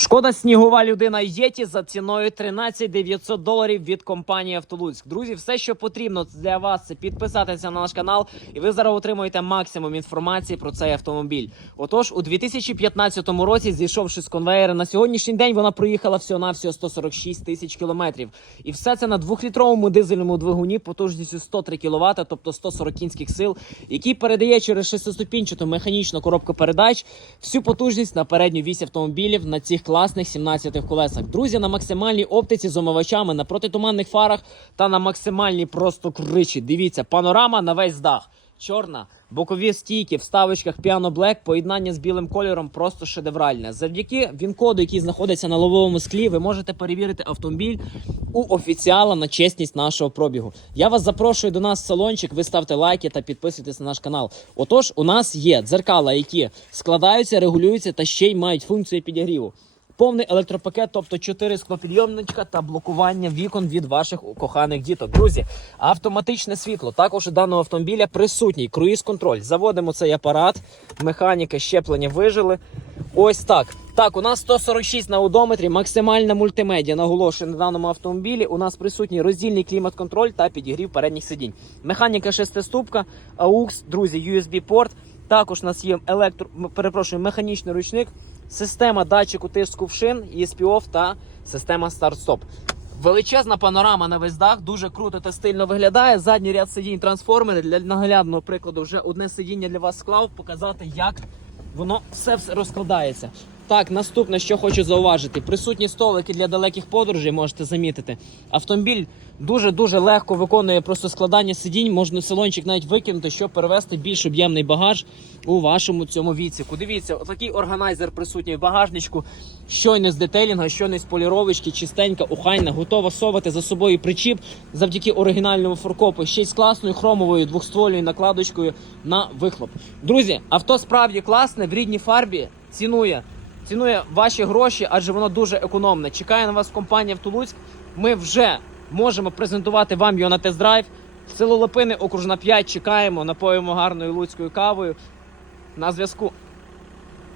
Шкода снігова людина Єті за ціною 13 900 доларів від компанії Автолуцьк. Друзі, все, що потрібно для вас, це підписатися на наш канал, і ви зараз отримуєте максимум інформації про цей автомобіль. Отож, у 2015 році, зійшовши з конвейера, на сьогоднішній день вона проїхала всього навсього 146 тисяч кілометрів. І все це на двохлітровому дизельному двигуні потужністю 103 кВт, тобто 140 кінських сил, який передає через шестиступінчату механічну коробку передач всю потужність на передню вісь автомобілів на цих класних 17 колесах. Друзі, на максимальній оптиці з омивачами на протитуманних фарах та на максимальній просто кричі. Дивіться, панорама на весь дах. Чорна, бокові стійки, в ставочках Piano Black, поєднання з білим кольором просто шедевральне. Завдяки він-коду, який знаходиться на лобовому склі, ви можете перевірити автомобіль у офіціала на чесність нашого пробігу. Я вас запрошую до нас в салончик. Ви ставте лайки та підписуйтесь на наш канал. Отож, у нас є дзеркала, які складаються, регулюються та ще й мають функцію підігріву. Повний електропакет, тобто 4 склопідйомничка та блокування вікон від ваших коханих діток. Друзі, автоматичне світло. Також у даного автомобіля присутній круїз-контроль. Заводимо цей апарат, механіка щеплення вижили. Ось так. Так, у нас 146 на одометрі, максимальна мультимедіа наголошую на даному автомобілі. У нас присутній роздільний клімат-контроль та підігрів передніх сидінь. Механіка шестиступка, AUX, друзі, USB-порт. Також у нас є електро, перепрошую, механічний ручник, система датчику тиску в шин, ESP-OFF та система старт-стоп. Величезна панорама на весь дах, дуже круто та стильно виглядає. Задній ряд сидінь трансформери. Для наглядного прикладу вже одне сидіння для вас склав, показати, як воно все, все розкладається. Так, наступне, що хочу зауважити, присутні столики для далеких подорожей, можете замітити. Автомобіль дуже-дуже легко виконує просто складання сидінь, можна салончик навіть викинути, щоб перевести більш об'ємний багаж у вашому цьому віціку. Дивіться, отакий органайзер присутній в багажничку, щойно з детейлінга, щойно з поліровочки, чистенька, ухайна, готова совати за собою причіп завдяки оригінальному форкопу, ще й з класною хромовою двохствольною накладочкою на вихлоп. Друзі, авто справді класне, в рідній фарбі цінує. Цінує ваші гроші, адже воно дуже економне. Чекає на вас компанія в Тулуцьк. Ми вже можемо презентувати вам його на тест-драйв. Село Липини, окружна 5. Чекаємо, напоїмо гарною луцькою кавою. На зв'язку.